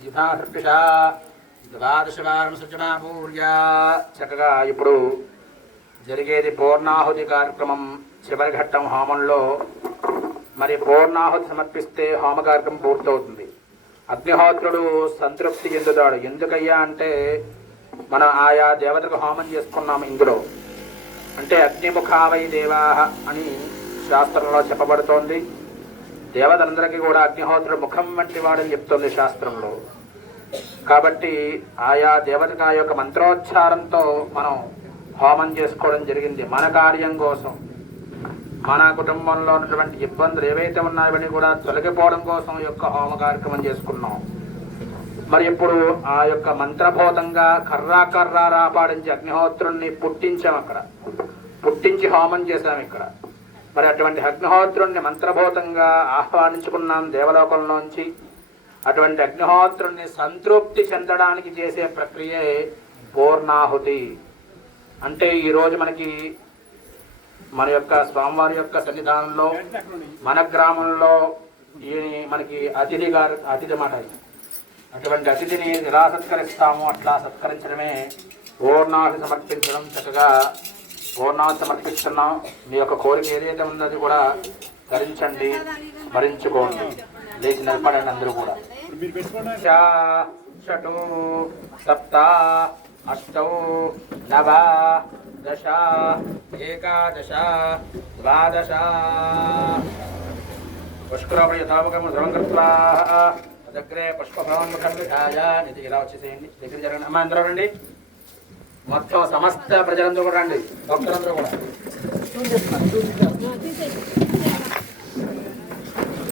జితాహృషా ద్వాదశవారం సజ్జనాపూర్య చక్కగా ఇప్పుడు జరిగేది పూర్ణాహుతి కార్యక్రమం చివరి ఘట్టం హోమంలో. మరి పూర్ణాహుతి సమర్పిస్తే హోమ కార్యక్రమం పూర్తవుతుంది. అగ్నిహోత్రుడు సంతృప్తి చెందుతాడు. ఎందుకయ్యా అంటే మనం ఆయా దేవతలకు హోమం చేసుకున్నాం ఇందులో. అంటే అగ్నిముఖావై దేవాహ అని శాస్త్రంలో చెప్పబడుతోంది. దేవతలందరికీ కూడా అగ్నిహోత్రుడు ముఖం వంటి వాడని చెప్తోంది శాస్త్రంలో. కాబట్టి ఆయా దేవతక యొక్క మంత్రోచ్చారంతో మనం హోమం చేసుకోవడం జరిగింది. మన కార్యం కోసం మన కుటుంబంలో ఉన్నటువంటి ఇబ్బందులు ఏవైతే ఉన్నాయో కూడా తొలగిపోవడం కోసం యొక్క హోమ కార్యక్రమం చేసుకున్నాం. మరి ఇప్పుడు ఆ యొక్క మంత్రబోధంగా కర్రా కర్రా రాపాడించి అగ్నిహోత్రుణ్ణి పుట్టించాం అక్కడ. పుట్టించి హోమం చేశాం ఇక్కడ. మరి అటువంటి అగ్నిహోత్రుణ్ణి మంత్రభూతంగా ఆహ్వానించుకున్నాం దేవలోకంలోంచి. అటువంటి అగ్నిహోత్రుణ్ణి సంతృప్తి చెందడానికి చేసే ప్రక్రియే పూర్ణాహుతి. అంటే ఈరోజు మనకి మన యొక్క స్వామివారి యొక్క సన్నిధానంలో మన గ్రామంలో ఈ మనకి అతిథి గారు అతిథి మాట అటువంటి అతిథిని ఎలా సత్కరిస్తామో అట్లా సత్కరించడమే పూర్ణాహుతి సమర్పించడం చక్కగా పూర్ణాన్ని సమర్పిస్తున్నాం మీ యొక్క కోరిక ఏదైతే ఉందో అది కూడా ధరించండి మరించుకోండి. లేచి నిలబడండి అందరూ కూడా. శ, షటు సప్త అష్టౌ నవ దశ ఏకాదశ ద్వాదశ. పుష్కరాపడి యథాముఖము ధ్రువం కృత్వా. దగ్గరే పుష్పభవం ముఖం విధాయ ఇది ఇలా వచ్చేసేయండి. దగ్గర జరగండి. అమ్మ అందరూ రండి. మొత్తం సమస్త ప్రజలందరూ కూడా రండి. భక్తులందరూ కూడా.